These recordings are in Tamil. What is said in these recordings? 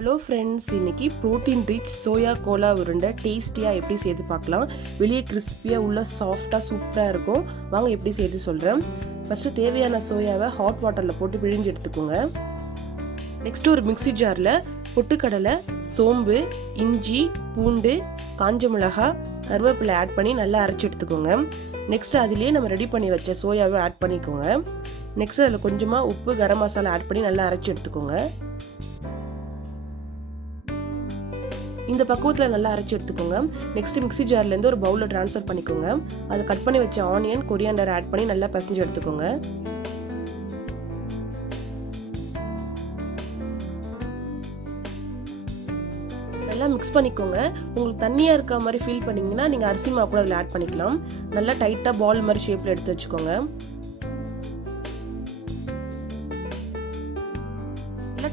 ஹலோ ஃப்ரெண்ட்ஸ், இன்றைக்கி ப்ரோட்டீன் ரிச் சோயா கோலா உருண்டை டேஸ்டியாக எப்படி செய்து பார்க்கலாம். வெளியே கிறிஸ்பியாக உள்ள சாஃப்டாக சூப்பராக இருக்கும். வாங்க எப்படி செய்து சொல்கிறேன். ஃபஸ்ட்டு தேவையான சோயாவை ஹாட் வாட்டரில் போட்டு பிழிஞ்சு எடுத்துக்கோங்க. நெக்ஸ்ட்டு ஒரு மிக்சி ஜாரில் பொட்டுக்கடலை, சோம்பு, இஞ்சி, பூண்டு, காஞ்ச மிளகாய், கருவேப்பிலை ஆட் பண்ணி நல்லா அரைச்சி எடுத்துக்கோங்க. நெக்ஸ்ட்டு அதிலே நம்ம ரெடி பண்ணி வச்ச சோயாவை ஆட் பண்ணிக்கோங்க. நெக்ஸ்ட்டு அதில் கொஞ்சமாக உப்பு, கரம் மசாலா ஆட் பண்ணி நல்லா அரைச்சி எடுத்துக்கோங்க. இந்த பக்குவத்தில் நல்லா அரைச்சி எடுத்துக்கோங்க. நெக்ஸ்ட் மிக்சி ஜார்லேருந்து ஒரு பவுலில் ட்ரான்ஸ்ஃபர் பண்ணிக்கோங்க. அதை கட் பண்ணி வச்ச ஆனியன், கொரியாண்டர் ஆட் பண்ணி நல்லா பிசைஞ்சு எடுத்துக்கோங்க. நல்லா மிக்ஸ் பண்ணிக்கோங்க. உங்களுக்கு தண்ணியாக இருக்க மாதிரி ஃபீல் பண்ணிங்கன்னா நீங்கள் அரிசி மாவு கூட அதில் ஆட் பண்ணிக்கலாம். நல்லா டைட்டாக பால் மாதிரி ஷேப்பில் எடுத்து வச்சுக்கோங்க.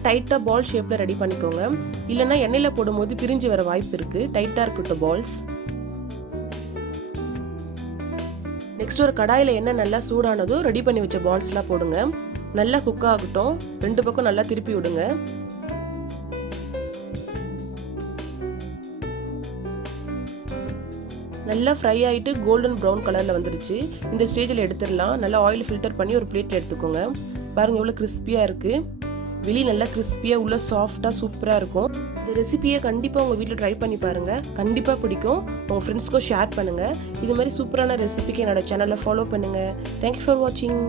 டைட்டாக பால் ஷேப்பில் ரெடி பண்ணிக்கோங்க. இல்லைன்னா எண்ணெயில் போடும்போது பிரிஞ்சு வர வாய்ப்பு இருக்குது. டைட்டாக இருக்கட்டும் பால்ஸ். நெக்ஸ்ட் ஒரு கடாயில் எண்ணெய் நல்லா சூடானதும் ரெடி பண்ணி வச்ச பால்ஸ்லாம் போடுங்க. நல்லா குக் ஆகட்டும். ரெண்டு பக்கம் நல்லா திருப்பி விடுங்க. நல்லா ஃப்ரை ஆகிட்டு கோல்டன் ப்ரௌன் கலரில் வந்துருச்சு. இந்த ஸ்டேஜில் எடுத்துடலாம். நல்லா ஆயில் ஃபில்டர் பண்ணி ஒரு பிளேட்டில் எடுத்துக்கோங்க. பாருங்கள் எவ்வளோ கிறிஸ்பியாக இருக்குது. வெளியே நல்லா கிறிஸ்பியாக உள்ள சாஃப்டாக சூப்பராக இருக்கும். இந்த ரெசிபியை கண்டிப்பாக உங்கள் வீட்டில் ட்ரை பண்ணி பாருங்கள். கண்டிப்பாக பிடிக்கும். உங்கள் ஃப்ரெண்ட்ஸ்க்கும் ஷேர் பண்ணுங்கள். இது மாதிரி சூப்பரான ரெசிபிக்கு என்னோட சேனலை ஃபாலோ பண்ணுங்கள். தேங்க்யூ ஃபார் வாட்சிங்.